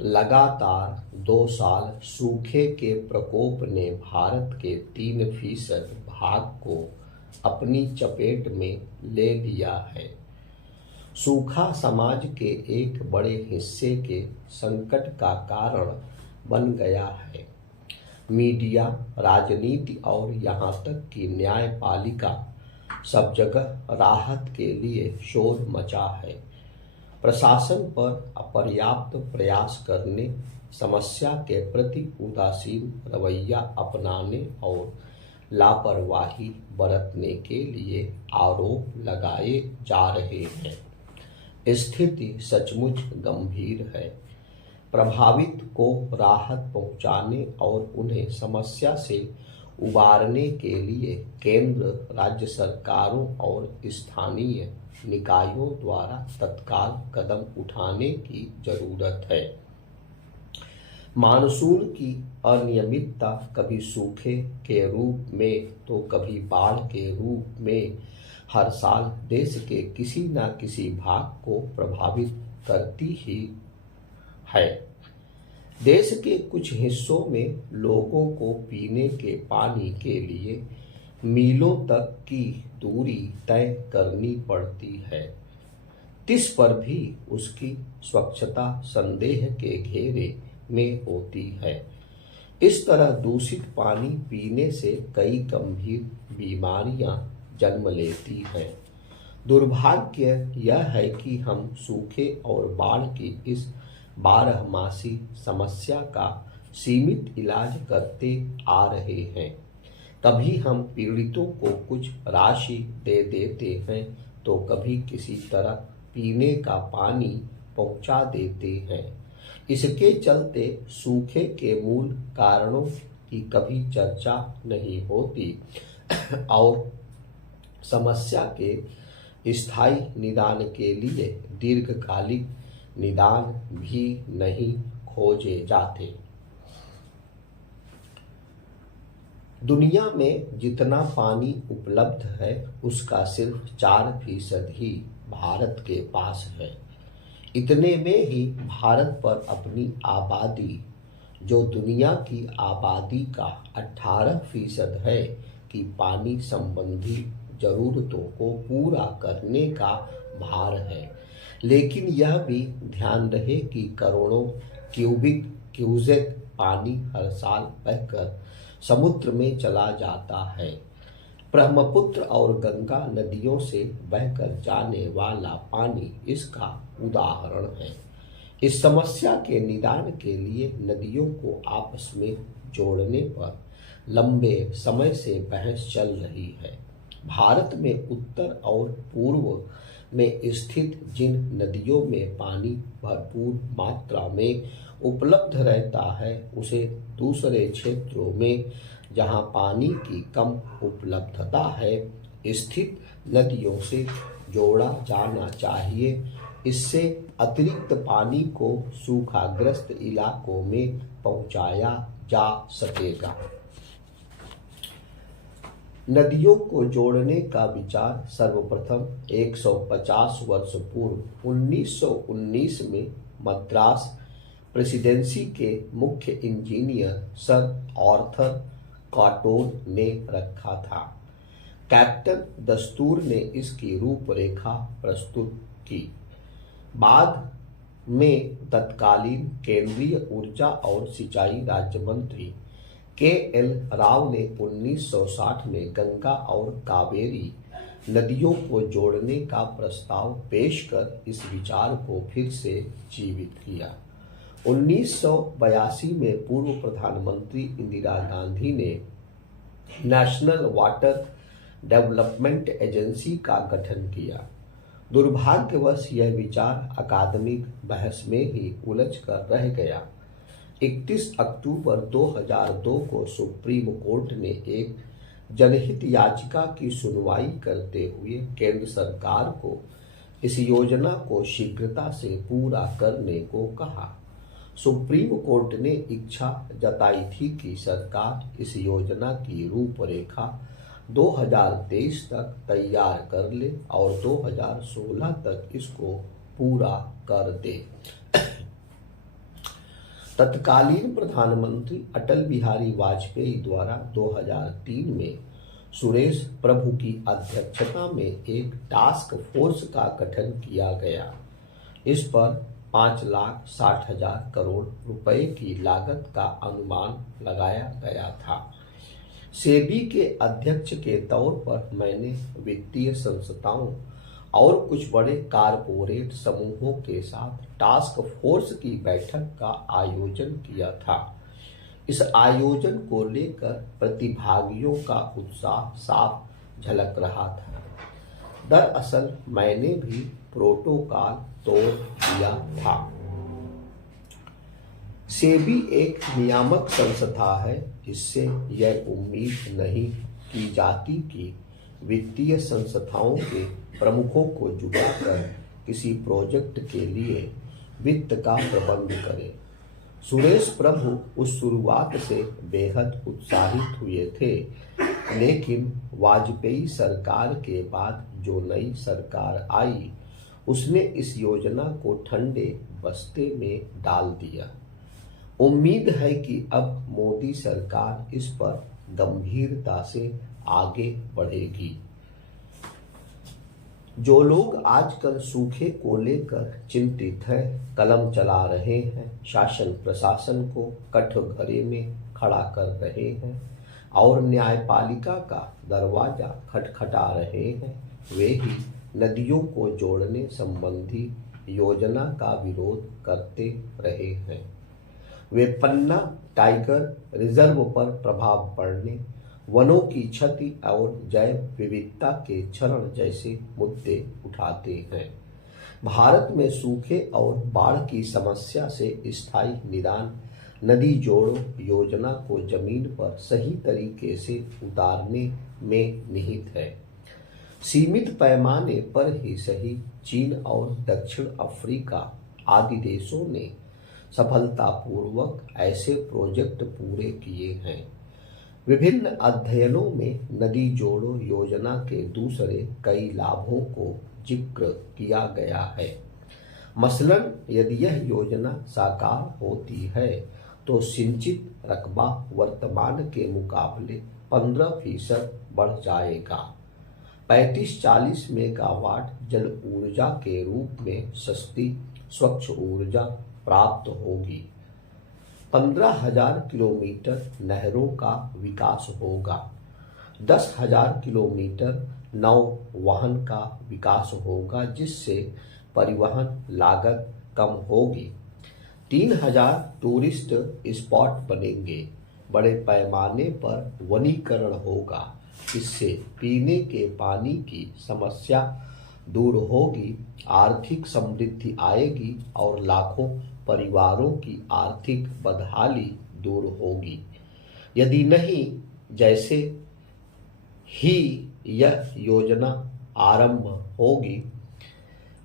लगातार 2 साल सूखे के प्रकोप ने भारत के 3% भाग को अपनी चपेट में ले लिया है। सूखा समाज के एक बड़े हिस्से के संकट का कारण बन गया है। मीडिया, राजनीति और यहाँ तक कि न्यायपालिका सब जगह राहत के लिए शोर मचा है। प्रशासन पर अपर्याप्त प्रयास करने, समस्या के प्रति उदासीन रवैया अपनाने और लापरवाही बरतने के लिए आरोप लगाए जा रहे हैं। स्थिति सचमुच गंभीर है। प्रभावित को राहत पहुंचाने और उन्हें समस्या से उबारने के लिए केंद्र, राज्य सरकारों और स्थानीय निकायों द्वारा तत्काल कदम उठाने की जरूरत है। मानसून की अनियमितता कभी सूखे के रूप में तो कभी बाढ़ के रूप में हर साल देश के किसी न किसी भाग को प्रभावित करती ही है। देश के कुछ हिस्सों में लोगों को पीने के पानी के लिए मीलों तक की दूरी तय करनी पड़ती है। तिस पर भी उसकी स्वच्छता संदेह के घेरे में होती है। इस तरह दूषित पानी पीने से कई गंभीर बीमारियां जन्म लेती हैं। दुर्भाग्य यह है कि हम सूखे और बाढ़ की इस बारहमासी समस्या का सीमित इलाज करते आ रहे हैं। कभी हम पीड़ितों को कुछ राशि दे देते हैं तो कभी किसी तरह पीने का पानी पहुंचा देते हैं। इसके चलते सूखे के मूल कारणों की कभी चर्चा नहीं होती और समस्या के स्थायी निदान के लिए दीर्घकालिक निदान भी नहीं खोजे जाते। दुनिया में जितना पानी उपलब्ध है उसका सिर्फ 4% ही भारत के पास है। इतने में ही भारत पर अपनी आबादी, जो दुनिया की आबादी का 18% है, की पानी संबंधी जरूरतों को पूरा करने का भार है। लेकिन यह भी ध्यान रहे कि करोड़ों क्यूसेक पानी हर साल बहकर समुद्र में चला जाता है। ब्रह्मपुत्र और गंगा नदियों से बहकर जाने वाला पानी इसका उदाहरण है। इस समस्या के निदान के लिए नदियों को आपस में जोड़ने पर लंबे समय से बहस चल रही है। भारत में उत्तर और पूर्व में स्थित जिन नदियों में पानी भरपूर मात्रा में उपलब्ध रहता है उसे दूसरे क्षेत्रों में जहां पानी की कम उपलब्धता है स्थित नदियों से जोड़ा जाना चाहिए। इससे अतिरिक्त पानी को सूखाग्रस्त इलाकों में पहुंचाया जा सकेगा। नदियों को जोड़ने का विचार सर्वप्रथम 150 वर्ष पूर्व 1919 में मद्रास प्रेसिडेंसी के मुख्य इंजीनियर सर आर्थर कॉटोन ने रखा था। कैप्टन दस्तूर ने इसकी रूपरेखा प्रस्तुत की। बाद में तत्कालीन केंद्रीय ऊर्जा और सिंचाई राज्य मंत्री के.एल. राव ने 1960 में गंगा और कावेरी नदियों को जोड़ने का प्रस्ताव पेश कर इस विचार को फिर से जीवित किया। 1982 में पूर्व प्रधानमंत्री इंदिरा गांधी ने नेशनल वाटर डेवलपमेंट एजेंसी का गठन किया। दुर्भाग्यवश यह विचार अकादमिक बहस में ही उलझ कर रह गया। 31 अक्टूबर 2002 को सुप्रीम कोर्ट ने एक जनहित याचिका की सुनवाई करते हुए केंद्र सरकार को इस योजना को शीघ्रता से पूरा करने को कहा। सुप्रीम कोर्ट ने इच्छा जताई थी कि सरकार इस योजना की रूपरेखा 2023 तक तैयार कर ले और 2016 तक इसको पूरा कर दे। तत्कालीन प्रधानमंत्री अटल बिहारी वाजपेयी द्वारा 2003 में सुरेश प्रभु की अध्यक्षता में एक टास्क फोर्स का गठन किया गया। इस पर 5,60,000 करोड़ रुपए की लागत का अनुमान लगाया गया था। सेबी के अध्यक्ष के तौर पर मैंने वित्तीय संस्थाओं और कुछ बड़े कारपोरेट समूहों के साथ टास्क फोर्स की बैठक का आयोजन किया था। इस आयोजन को लेकर प्रतिभागियों का उत्साह साफ झलक रहा था। दरअसल मैंने भी प्रोटोकॉल तोड़ दिया था। सेबी एक नियामक संस्था है। इससे यह उम्मीद नहीं की जाती कि वित्तीय संस्थाओं के प्रमुखों को जुटाकर किसी प्रोजेक्ट के लिए वित्त का प्रबंध करे। सुरेश प्रभु उस शुरुआत से बेहद उत्साहित हुए थे, लेकिन वाजपेयी सरकार के बाद जो नई सरकार आई उसने इस योजना को ठंडे बस्ते में डाल दिया। उम्मीद है कि अब मोदी सरकार इस पर गंभीरता से आगे बढ़ेगी। जो लोग आजकल सूखे को लेकर चिंतित हैं, कलम चला रहे हैं, शासन प्रशासन को कठघरे में खड़ा कर रहे हैं और न्यायपालिका का दरवाजा खटखटा रहे हैं, वे ही नदियों को जोड़ने संबंधी योजना का विरोध करते रहे हैं। वे पन्ना टाइगर रिजर्व पर प्रभाव पड़ने, वनों की क्षति और जैव विविधता के क्षरण जैसे मुद्दे उठाते हैं। भारत में सूखे और बाढ़ की समस्या से स्थायी निदान नदी जोड़ो योजना को जमीन पर सही तरीके से उतारने में निहित है। सीमित पैमाने पर ही सही चीन और दक्षिण अफ्रीका आदि देशों ने सफलतापूर्वक ऐसे प्रोजेक्ट पूरे किए हैं। विभिन्न अध्ययनों में नदी जोड़ो योजना के दूसरे कई लाभों को जिक्र किया गया है। मसलन यदि यह योजना साकार होती है तो सिंचित रकबा वर्तमान के मुकाबले 15% बढ़ जाएगा। 35-40 मेगावाट जल ऊर्जा के रूप में सस्ती स्वच्छ ऊर्जा प्राप्त होगी। 15,000 किलोमीटर नहरों का विकास होगा। 10,000 किलोमीटर नौ वाहन का विकास होगा, जिससे परिवहन लागत कम होगी। 3,000 टूरिस्ट स्पॉट बनेंगे। बड़े पैमाने पर वनीकरण होगा। इससे पीने के पानी की समस्या दूर होगी, आर्थिक समृद्धि आएगी और लाखों परिवारों की आर्थिक बदहाली दूर होगी। यदि नहीं, जैसे ही यह योजना आरंभ होगी,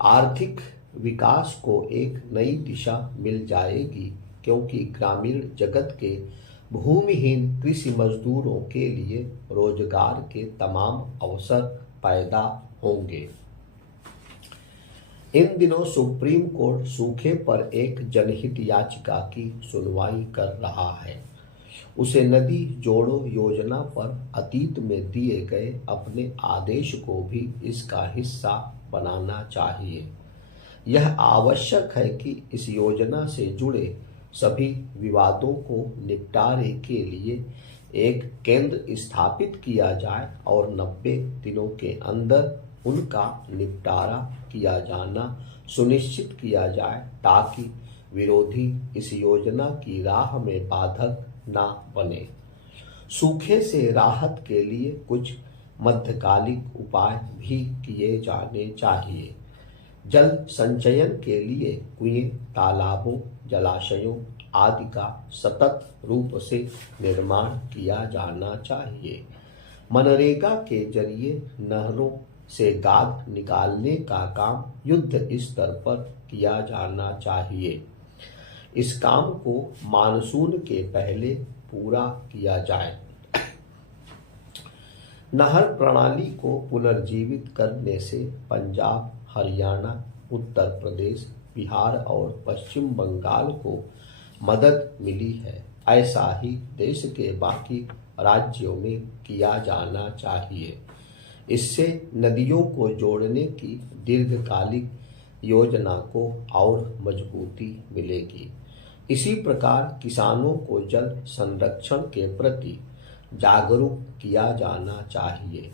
आर्थिक विकास को एक नई दिशा मिल जाएगी, क्योंकि ग्रामीण जगत के भूमिहीन कृषि मजदूरों के लिए रोजगार के तमाम अवसर पैदा होंगे। इन दिनों सुप्रीम कोर्ट सूखे पर एक जनहित याचिका की सुनवाई कर रहा है। उसे नदी जोड़ो योजना पर अतीत में दिए गए अपने आदेश को भी इसका हिस्सा बनाना चाहिए। यह आवश्यक है कि इस योजना से जुड़े सभी विवादों को निपटारे के लिए एक केंद्र स्थापित किया जाए और 90 दिनों के अंदर उनका निपटारा किया जाना सुनिश्चित किया जाए, ताकि विरोधी इस योजना की राह में बाधक ना बने। सूखे से राहत के लिए कुछ मध्यकालिक उपाय भी किए जाने चाहिए। जल संचयन के लिए कुएं, तालाबों, जलाशयों आदि का सतत रूप से निर्माण किया जाना चाहिए। मनरेगा के जरिए नहरों से गाद निकालने का काम युद्ध स्तर पर किया जाना चाहिए। इस काम को मानसून के पहले पूरा किया जाए। नहर प्रणाली को पुनर्जीवित करने से पंजाब, हरियाणा, उत्तर प्रदेश, बिहार और पश्चिम बंगाल को मदद मिली है, ऐसा ही देश के बाकी राज्यों में किया जाना चाहिए। इससे नदियों को जोड़ने की दीर्घकालिक योजना को और मजबूती मिलेगी। इसी प्रकार किसानों को जल संरक्षण के प्रति जागरूक किया जाना चाहिए।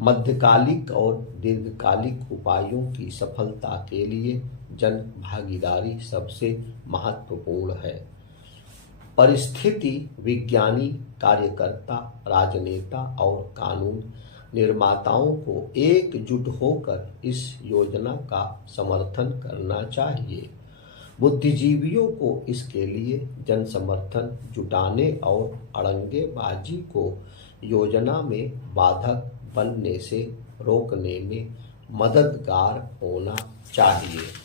मध्यकालिक और दीर्घकालिक उपायों की सफलता के लिए जन भागीदारी सबसे महत्वपूर्ण है। परिस्थिति विज्ञानी, कार्यकर्ता, राजनेता और कानून निर्माताओं को एकजुट होकर इस योजना का समर्थन करना चाहिए। बुद्धिजीवियों को इसके लिए जन समर्थन जुटाने और अड़ंगेबाजी को योजना में बाधक बनने से रोकने में मददगार होना चाहिए।